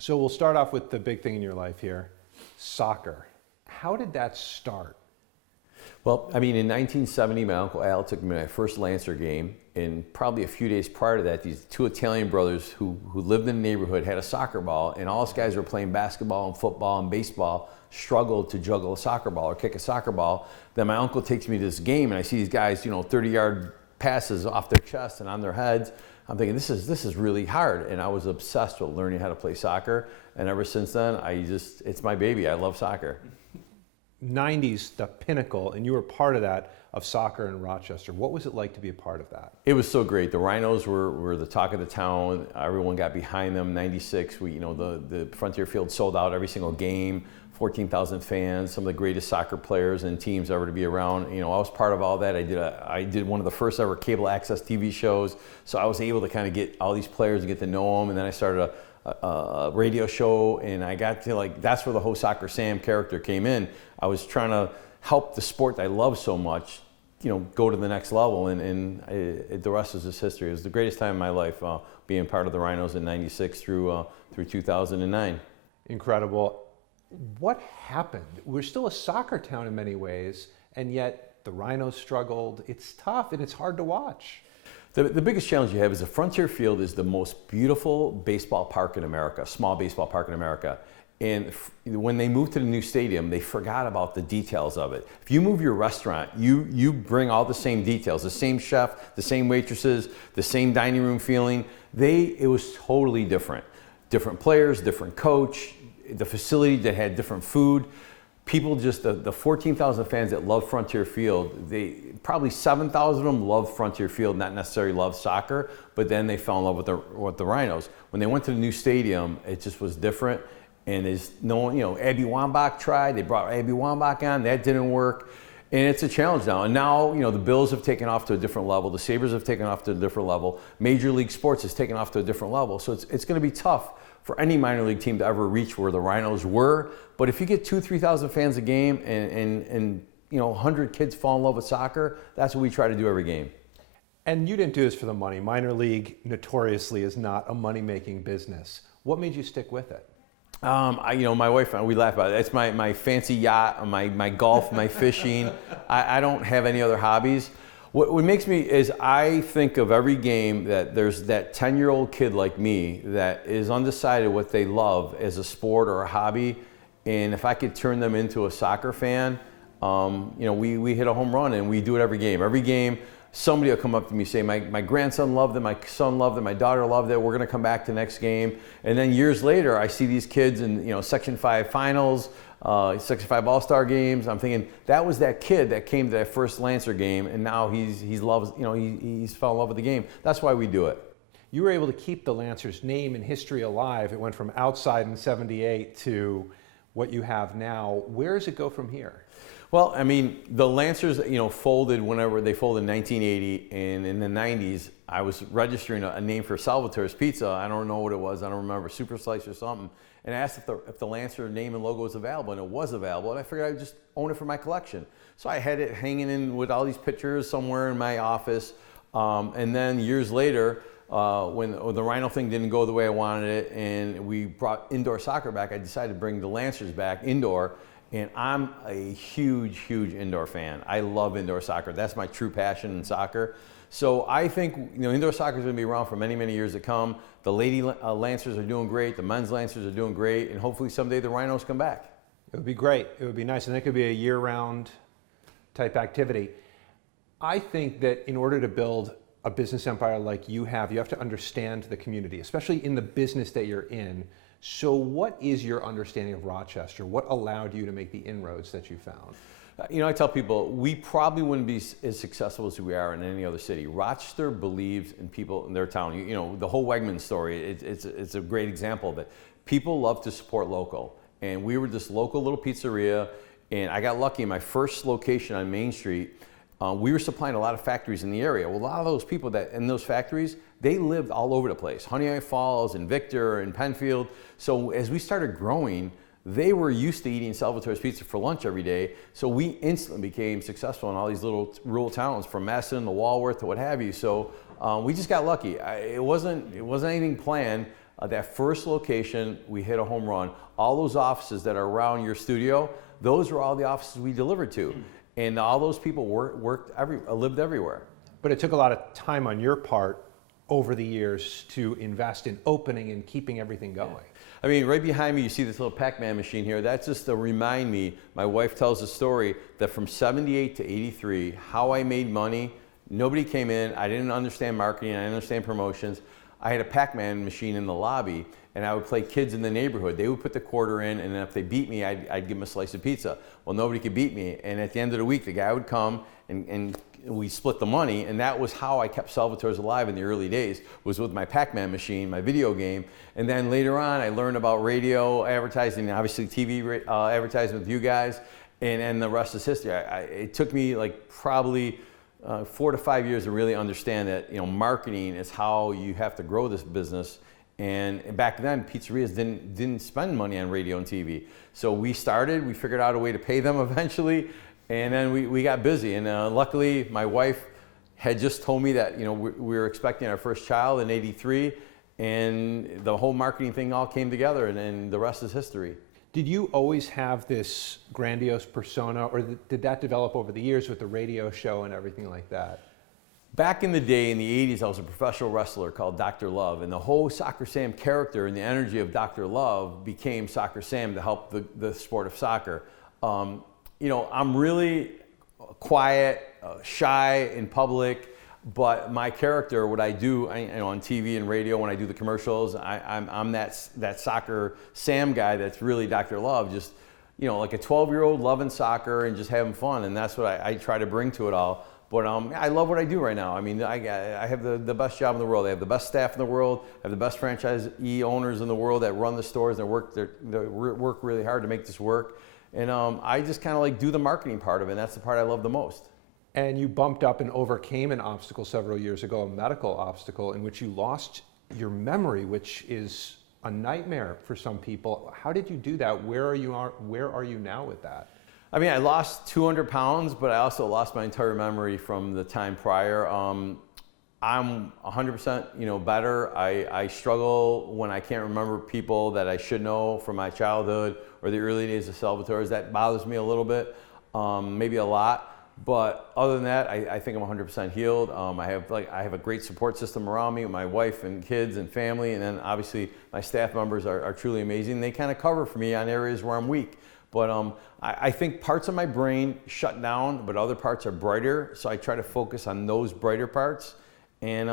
So we'll start off with the big thing in your life here, soccer. How did that start? Well, I mean, in 1970, my Uncle Al took me to my first Lancer game, and probably a few days prior to that, these two Italian brothers who lived in the neighborhood had a soccer ball, and all us guys were playing basketball and football and baseball, struggled to juggle a soccer ball or kick a soccer ball. Then my uncle takes me to this game, and I see these guys, 30-yard passes off their chest and on their heads. I'm thinking, this is really hard, and I was obsessed with learning how to play soccer, and ever since then, it's my baby. I love soccer. 90s, the pinnacle, and you were part of that, of soccer in Rochester. What was it like to be a part of that? It was so great. The Rhinos were the talk of the town. Everyone got behind them. 96, the Frontier Field sold out every single game. 14,000 fans, some of the greatest soccer players and teams ever to be around. I was part of all that. I did one of the first ever cable access TV shows, so I was able to kind of get all these players and get to know them. And then I started a radio show, and I got to that's where the whole Soccer Sam character came in. I was trying to help the sport that I love so much, go to the next level, and the rest is just history. It was the greatest time of my life, being part of the Rhinos in 96 through 2009. Incredible. What happened? We're still a soccer town in many ways, and yet the Rhinos struggled. It's tough and it's hard to watch. The biggest challenge you have is the Frontier Field is the most beautiful baseball park in America, small baseball park in America. And when they moved to the new stadium, they forgot about the details of it. If you move your restaurant, you bring all the same details, the same chef, the same waitresses, the same dining room feeling. It was totally different. Different players, different coach, the facility that had different food. People the 14,000 fans that love Frontier Field, probably 7,000 of them loved Frontier Field, not necessarily loved soccer, but then they fell in love with the Rhinos. When they went to the new stadium, it just was different. And Abby Wambach tried, they brought Abby Wambach on, that didn't work. And it's a challenge now. And now, the Bills have taken off to a different level, the Sabres have taken off to a different level, Major League Sports has taken off to a different level. So it's gonna be tough for any minor league team to ever reach where the Rhinos were. But if you get 2,000-3,000 fans a game and 100 kids fall in love with soccer, that's what we try to do every game. And you didn't do this for the money. Minor league notoriously is not a money-making business. What made you stick with it? My wife and we laugh about it. It's my fancy yacht, my golf, my fishing. I don't have any other hobbies. What makes me is I think of every game that there's that 10-year-old kid like me that is undecided what they love as a sport or a hobby, and if I could turn them into a soccer fan, we hit a home run, and we do it every game. Every game, somebody will come up to me and say, my grandson loved it, my son loved it, my daughter loved it, we're gonna come back to the next game. And then years later, I see these kids in Section 5 finals, Section 5 All-Star games. I'm thinking, that was that kid that came to that first Lancer game, and now he's fell in love with the game. That's why we do it. You were able to keep the Lancers' name and history alive. It went from outside in '78 to what you have now. Where does it go from here? Well, I mean, the Lancers, folded whenever they folded in 1980, and in the 90s, I was registering a name for Salvatore's Pizza. I don't know what it was. I don't remember, Super Slice or something. And I asked if the Lancer name and logo was available, and it was available. And I figured I'd just own it for my collection. So I had it hanging in with all these pictures somewhere in my office. And then years later, when the Rhino thing didn't go the way I wanted it, and we brought indoor soccer back, I decided to bring the Lancers back indoor. And I'm a huge, huge indoor fan. I love indoor soccer. That's my true passion in soccer. So I think indoor soccer is going to be around for many, many years to come. The lady Lancers are doing great. The men's Lancers are doing great. And hopefully someday the Rhinos come back. It would be great. It would be nice. And that could be a year-round type activity. I think that in order to build a business empire like you have to understand the community, especially in the business that you're in. So what is your understanding of Rochester? What allowed you to make the inroads that you found? I tell people, we probably wouldn't be as successful as we are in any other city. Rochester believes in people in their town. The whole Wegman story, it's a great example of it. People love to support local. And we were this local little pizzeria, and I got lucky in my first location on Main Street. We were supplying a lot of factories in the area. Well, a lot of those people that in those factories, they lived all over the place. Honey Falls and Victor and Penfield. So as we started growing, they were used to eating Salvatore's Pizza for lunch every day. So we instantly became successful in all these little rural towns, from Messon to Walworth to what have you. So we just got lucky. It wasn't anything planned. That first location, we hit a home run. All those offices that are around your studio, those were all the offices we delivered to. And all those people lived everywhere. But it took a lot of time on your part over the years to invest in opening and keeping everything going. I mean, right behind me, you see this little Pac-Man machine here. That's just to remind me, my wife tells a story that from 78 to 83, how I made money. Nobody came in. I didn't understand marketing. I didn't understand promotions. I had a Pac-Man machine in the lobby, and I would play kids in the neighborhood. They would put the quarter in, and then if they beat me, I'd give them a slice of pizza. Well, nobody could beat me. And at the end of the week, the guy would come, and we split the money, and that was how I kept Salvatore's alive in the early days, was with my Pac-Man machine, my video game. And then later on, I learned about radio advertising, and obviously TV advertising with you guys, and the rest is history. It took me like probably 4 to 5 years to really understand that, marketing is how you have to grow this business. And back then, pizzerias didn't spend money on radio and TV. So we figured out a way to pay them eventually, and then we got busy. And luckily, my wife had just told me that we were expecting our first child in '83, and the whole marketing thing all came together, and the rest is history. Did you always have this grandiose persona, or did that develop over the years with the radio show and everything like that? Back in the day, in the 80s, I was a professional wrestler called Dr. Love, and the whole Soccer Sam character and the energy of Dr. Love became Soccer Sam to help the sport of soccer. I'm really quiet, shy in public, but my character, what I do on TV and radio when I do the commercials, I'm that Soccer Sam guy that's really Dr. Love, just like a 12-year-old loving soccer and just having fun, and that's what I try to bring to it all. But I love what I do right now. I mean, I have the best job in the world. I have the best staff in the world. I have the best franchisee owners in the world that run the stores and they work really hard to make this work. And I just kind of like do the marketing part of it, and that's the part I love the most. And you bumped up and overcame an obstacle several years ago, a medical obstacle in which you lost your memory, which is a nightmare for some people. How did you do that? Where are you now with that? I mean, I lost 200 pounds, but I also lost my entire memory from the time prior. I'm 100% better. I struggle when I can't remember people that I should know from my childhood or the early days of Salvatore's. That bothers me a little bit, maybe a lot. But other than that, I think I'm 100% healed. I have a great support system around me, my wife and kids and family, and then obviously my staff members are truly amazing. They kind of cover for me on areas where I'm weak. But I think parts of my brain shut down, but other parts are brighter. So I try to focus on those brighter parts and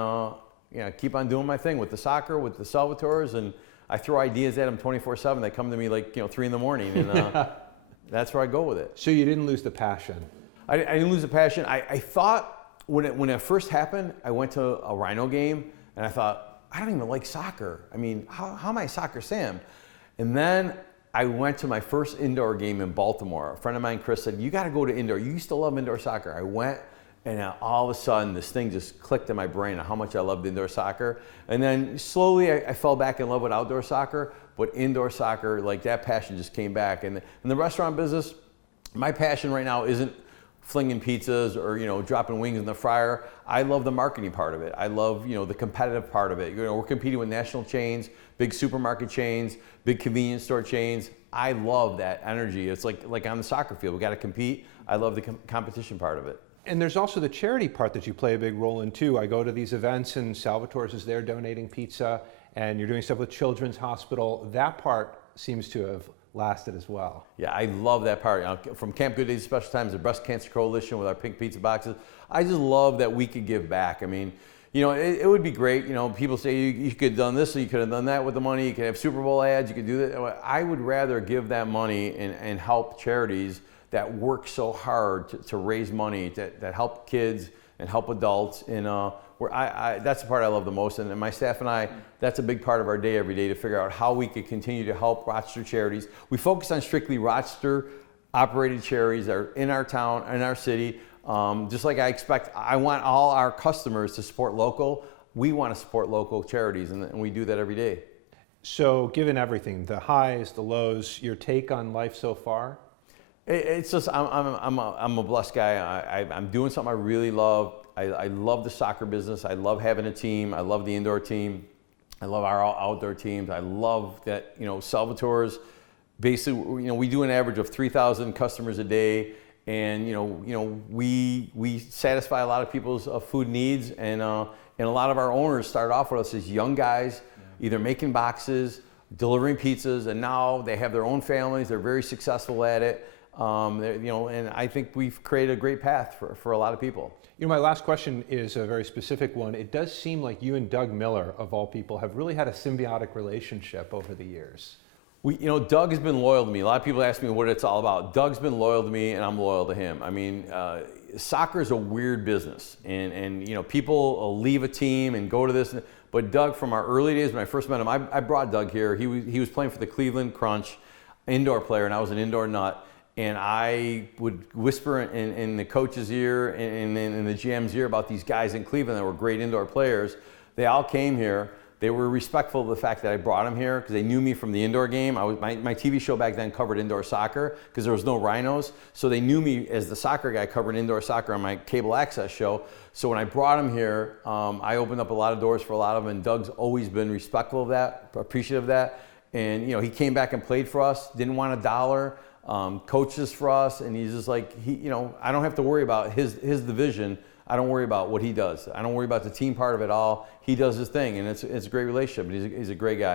keep on doing my thing with the soccer, with the Salvatores, and I throw ideas at them 24/7. They come to me like 3 in the morning, and that's where I go with it. So you didn't lose the passion. I didn't lose the passion. I thought when it first happened, I went to a Rhino game, and I thought, I don't even like soccer. I mean, how am I Soccer Sam? And then I went to my first indoor game in Baltimore. A friend of mine, Chris, said, you got to go to indoor. You used to love indoor soccer. I went, and all of a sudden, this thing just clicked in my brain on how much I loved indoor soccer. And then slowly, I fell back in love with outdoor soccer, but indoor soccer, like that passion just came back. And in the restaurant business, my passion right now isn't flinging pizzas or dropping wings in the fryer. I love the marketing part of it. I love the competitive part of it. We're competing with national chains, big supermarket chains, big convenience store chains. I love that energy. It's like on the soccer field. We got to compete. I love the competition part of it. And there's also the charity part that you play a big role in too. I go to these events and Salvatore's is there donating pizza, and you're doing stuff with Children's Hospital. That part seems to have lasted as well. Yeah, I love that part. From Camp Good Days Special Times, the Breast Cancer Coalition with our pink pizza boxes. I just love that we could give back. I mean, it would be great. People say you could have done this, or you could have done that with the money. You could have Super Bowl ads. You could do that. I would rather give that money and help charities that work so hard to raise money that help kids and help adults. And that's the part I love the most. And my staff and I, that's a big part of our day every day, to figure out how we could continue to help Rochester charities. We focus on strictly Rochester operated charities that are in our town, in our city. Just like I want all our customers to support local. We want to support local charities, and we do that every day. So given everything, the highs, the lows, your take on life so far? It's just, I'm a blessed guy. I'm doing something I really love. I love the soccer business. I love having a team. I love the indoor team. I love our outdoor teams. I love that, Salvatore's basically, we do an average of 3,000 customers a day, and we satisfy a lot of people's food needs, and a lot of our owners started off with us as young guys, either making boxes, delivering pizzas, and now they have their own families. They're very successful at it. And I think we've created a great path for a lot of people. My last question is a very specific one. It does seem like you and Doug Miller, of all people, have really had a symbiotic relationship over the years. Doug has been loyal to me. A lot of people ask me what it's all about. Doug's been loyal to me, and I'm loyal to him. I mean, soccer is a weird business, and people leave a team and go to this. But Doug, from our early days when I first met him, I brought Doug here. He was playing for the Cleveland Crunch, indoor player, and I was an indoor nut. And I would whisper in the coach's ear and in the GM's ear about these guys in Cleveland that were great indoor players. They all came here. They were respectful of the fact that I brought them here because they knew me from the indoor game. My TV show back then covered indoor soccer because there was no Rhinos. So they knew me as the soccer guy covering indoor soccer on my cable access show. So when I brought them here, I opened up a lot of doors for a lot of them. And Doug's always been respectful of that, appreciative of that. And he came back and played for us, didn't want a dollar. Coaches for us, and he's just like, I don't have to worry about his division. I don't worry about what he does. I don't worry about the team part of it all. He does his thing, and it's a great relationship. He's a great guy.